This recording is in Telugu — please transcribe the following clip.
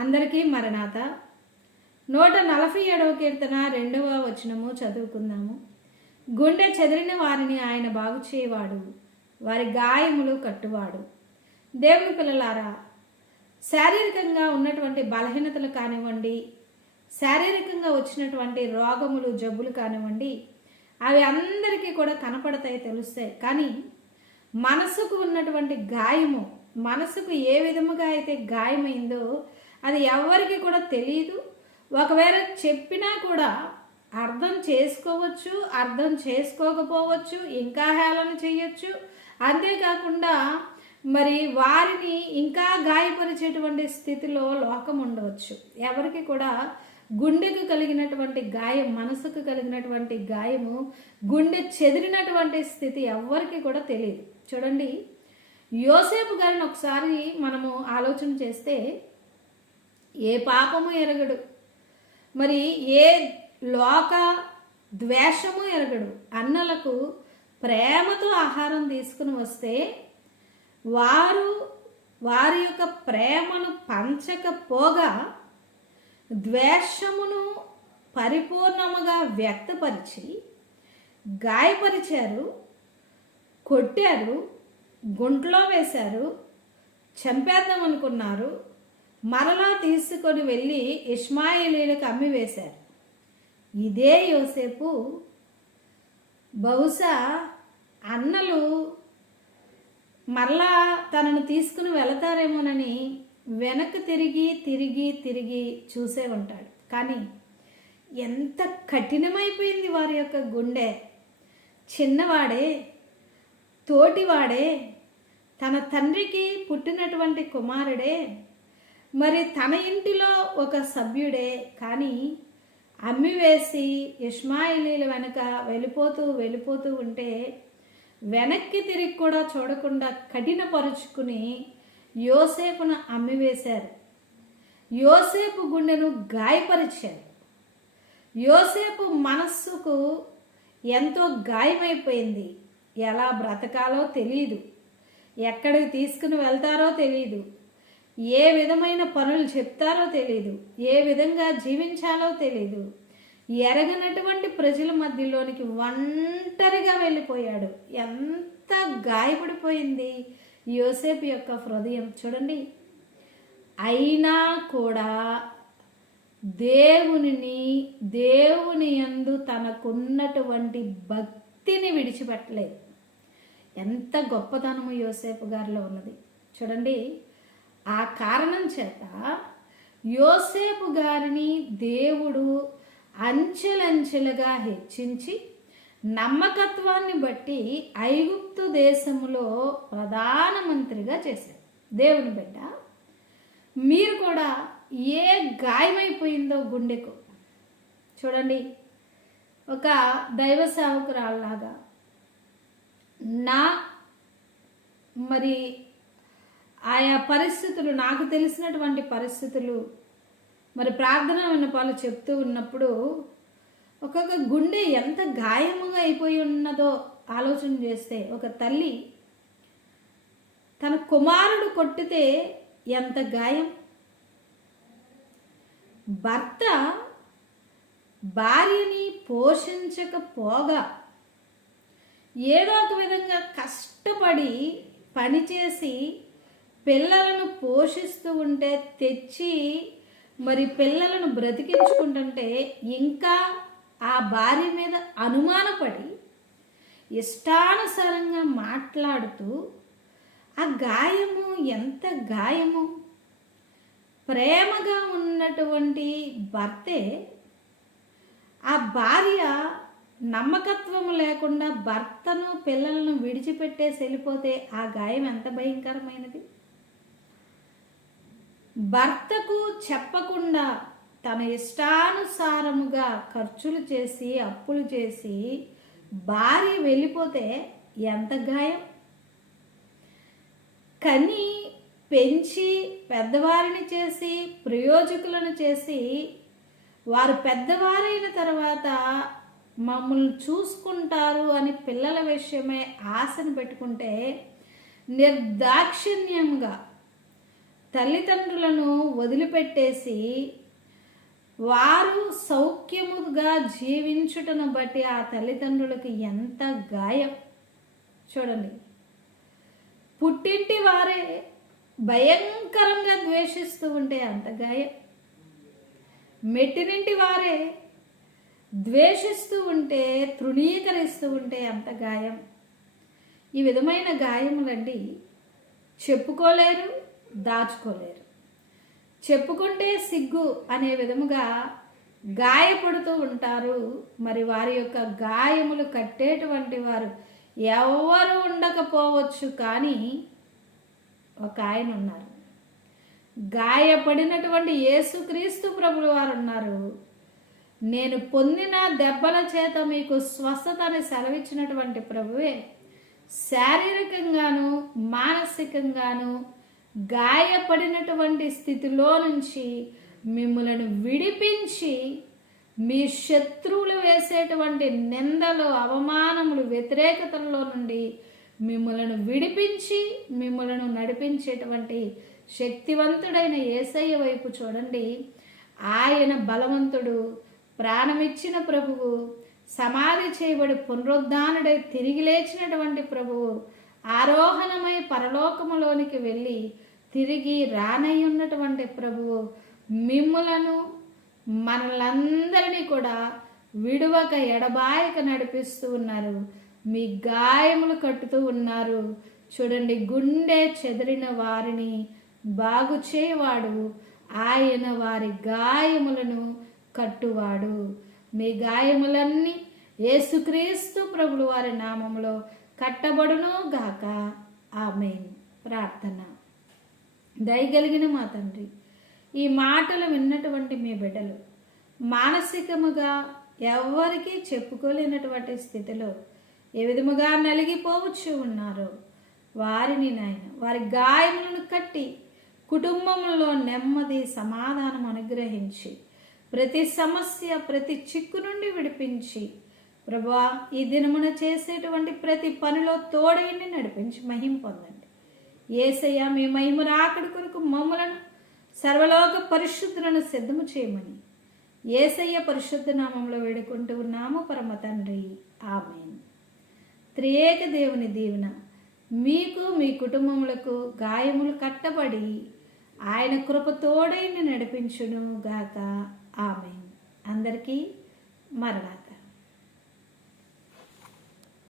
అందరికీ మరణాత. నూట నలభై ఏడవ కీర్తన రెండవ వచనము చదువుకుందాము. గుండె చెదిరిన వారిని ఆయన బాగు చేయవాడు. వారి గాయములు కట్టువాడు. దేవుని పిల్లలారా శారీరకంగా ఉన్నటువంటి బలహీనతలు కానివ్వండి శారీరకంగా వచ్చినటువంటి రోగములు జబ్బులు కానివ్వండి అవి అందరికీ కూడా కనపడతాయి తెలుస్తాయి. కానీ మనసుకు ఉన్నటువంటి గాయము మనసుకు ఏ విధముగా అయితే గాయమైందో అది ఎవరికి కూడా తెలియదు ఒకవేళ చెప్పినా కూడా అర్థం చేసుకోవచ్చు అర్థం చేసుకోకపోవచ్చు ఇంకా హేళన చేయొచ్చు అంతేకాకుండా మరి వారిని ఇంకా గాయపరిచేటువంటి స్థితిలో లోకం ఉండవచ్చు. ఎవరికి కూడా గుండెకు కలిగినటువంటి గాయం మనసుకు కలిగినటువంటి గాయము గుండె చెదిరినటువంటి స్థితి ఎవరికి కూడా తెలియదు చూడండి యోసేపు గారిని ఒకసారి మనము ఆలోచన చేస్తే ఏ పాపము ఎరగడు. మరి ఏ లోక ద్వేషము ఎరగడు. అన్నలకు ప్రేమతో ఆహారం తీసుకుని వస్తే వారు వారి యొక్క ప్రేమను పంచకపోగా ద్వేషమును పరిపూర్ణముగా వ్యక్తపరిచి గాయపరిచారు కొట్టారు గుంట్లో వేశారు చంపేద్దామనుకున్నారు మరలా తీసుకొని వెళ్ళి ఇష్మాయిలీలకు అమ్మి వేశారు. ఇదే యోసేపు. బహుశా అన్నలు మరలా తనను తీసుకుని వెళతారేమోనని వెనక్కి తిరిగి తిరిగి తిరిగి చూసే ఉంటాడు. కానీ ఎంత కఠినమైపోయింది వారి యొక్క గుండె. చిన్నవాడే తోటివాడే తన తండ్రికి పుట్టినటువంటి కుమారుడే మరి తన ఇంటిలో ఒక సభ్యుడే కానీ అమ్మివేసి ఇస్మాయిలీల వెనక వెళ్ళిపోతూ వెళ్ళిపోతూ ఉంటే వెనక్కి తిరిగి కూడా చూడకుండా కఠినపరుచుకుని యోసేపును అమ్మివేశారు యోసేపు గుండెను గాయపరిచారు. యోసేపు మనస్సుకు ఎంతో గాయమైపోయింది. ఎలా బ్రతకాలో తెలియదు ఎక్కడికి తీసుకుని వెళ్తారో తెలియదు ఏ విధమైన పనులు చెప్తారో తెలియదు ఏ విధంగా జీవించాలో తెలియదు ఎరగనటువంటి ప్రజల మధ్యలోనికి ఒంటరిగా వెళ్ళిపోయాడు. ఎంత గాయపడిపోయింది. యోసేపు యొక్క హృదయం చూడండి. అయినా కూడా దేవునిని దేవుని యందు తనకున్నటువంటి భక్తిని విడిచిపెట్టలేదు. ఎంత గొప్పతనము యోసేపు గారిలో ఉన్నది. చూడండి. ఆ కారణం చేత యోసేపు గారిని దేవుడు అంచెలంచెలుగా హెచ్చించి నమ్మకత్వాన్ని బట్టి ఐగుప్తు దేశంలో ప్రధానమంత్రిగా చేశారు దేవుని బిడ్డ మీరు కూడా ఏ గాయమైపోయిందో గుండెకు. చూడండి ఒక దైవ సేవకురాల్లాగా నా మరి ఆయా పరిస్థితులు నాకు తెలిసినటువంటి పరిస్థితులు. మరి ప్రార్థన విన్నపాలు చెప్తూ ఉన్నప్పుడు ఒక్కొక్క గుండె ఎంత గాయముగా అయిపోయి ఉన్నదో ఆలోచన చేస్తే ఒక తల్లి తన కుమారుడు కొట్టితే ఎంత గాయం? భర్త భార్యని పోషించకపోగా ఏదో ఒక విధంగా కష్టపడి పనిచేసి పిల్లలను పోషిస్తూ ఉంటే తెచ్చి మరి పిల్లలను బ్రతికించుకుంటుంటే ఇంకా ఆ భార్య మీద అనుమానపడి ఇష్టానుసారంగా మాట్లాడుతూ ఆ గాయము ఎంత గాయము? ప్రేమగా ఉన్నటువంటి భర్తే ఆ భార్య నమ్మకత్వం లేకుండా భర్తను పిల్లలను విడిచిపెట్టేసి వెళ్ళిపోతే ఆ గాయం ఎంత భయంకరమైనది? భర్తకు చెప్పకుండా తన ఇష్టానుసారముగా ఖర్చులు చేసి అప్పులు చేసి భార్య వెళ్ళిపోతే ఎంత గాయం? కని పెంచి పెద్దవారిని చేసి ప్రయోజకులను చేసి వారు పెద్దవారైన తర్వాత మమ్మల్ని చూసుకుంటారు అని పిల్లల విషయమే ఆశను పెట్టుకుంటే నిర్దాక్షిణ్యంగా తల్లిదండ్రులను వదిలిపెట్టేసి వారు సౌఖ్యముగా జీవించుటను బట్టి ఆ తల్లిదండ్రులకు ఎంత గాయం. చూడండి. పుట్టింటి వారే భయంకరంగా ద్వేషిస్తూ ఉంటే అంత గాయం. మెట్టినింటి వారే ద్వేషిస్తూ ఉంటే తృణీకరిస్తూ ఉంటే అంత గాయం. ఈ విధమైన గాయములండి చెప్పుకోలేరు దాచుకోలేరు. చెప్పుకుంటే సిగ్గు అనే విధముగా గాయపడుతూ ఉంటారు. మరి వారి యొక్క గాయములు కట్టేటువంటి వారు ఎవరు ఉండకపోవచ్చు కానీ ఒక ఆయన ఉన్నారు. గాయపడినటువంటి యేసుక్రీస్తు ప్రభులు వారు ఉన్నారు. నేను పొందిన దెబ్బల చేత మీకు స్వస్థతని సెలవిచ్చినటువంటి ప్రభువే. శారీరకంగాను మానసికంగాను గాయపడినటువంటి స్థితిలో నుంచి మిమ్మలను విడిపించి మీ శత్రువులు వేసేటువంటి నిందలు అవమానములు వ్యతిరేకతల్లో నుండి మిమ్మలను విడిపించి మిమ్మలను నడిపించేటువంటి శక్తివంతుడైన ఏసయ్య వైపు చూడండి. ఆయన బలవంతుడు ప్రాణమిచ్చిన ప్రభువు సమాధి చేయబడి పునరుద్ధానుడై తిరిగి లేచినటువంటి ప్రభువు ఆరోహణమై పరలోకములోనికి వెళ్ళి తిరిగి రానై ఉన్నటువంటి ప్రభువు మిమ్ములను మనలందరినీ కూడా విడువక ఎడబాయక నడిపిస్తూ ఉన్నారు. మీ గాయములు కట్టుతూ ఉన్నారు. చూడండి గుండె చెదిరిన వారిని బాగు చేయవాడు ఆయన వారి గాయములను కట్టువాడు. మీ గాయములన్నీ యేసుక్రీస్తు ప్రభులు వారి నామంలో కట్టబడును గాక. ఆమె ప్రార్థన. దయగలిగిన మా తండ్రి ఈ మాటలు విన్నటువంటి మీ బిడ్డలు మానసికముగా ఎవరికీ చెప్పుకోలేనటువంటి స్థితిలో ఏ విధముగా నలిగిపోవచ్చు ఉన్నారో వారిని నాయన వారి గాయములను కట్టి కుటుంబంలో నెమ్మది సమాధానం అనుగ్రహించి ప్రతి సమస్య ప్రతి చిక్కు నుండి విడిపించి ప్రభా ఈ దినమున చేసేటువంటి ప్రతి పనిలో తోడైండి నడిపించి మహిం పొందండి. ఏసయ్య మీ మహిమ రాకడి కొరకు మమ్మలను సర్వలోక పరిశుద్ధులను సిద్ధము చేయమని. ఏసయ్య పరిశుద్ధ నామంలో వేడుకుంటూ ఉన్నాము పరమ తండ్రి. ఆమెన్. త్రియేక దేవుని దీవెన. మీకు మీ కుటుంబములకు గాయములు కట్టబడి ఆయన కృపతోడైన నడిపించును గాక ఆమె అందరికీ మరణాత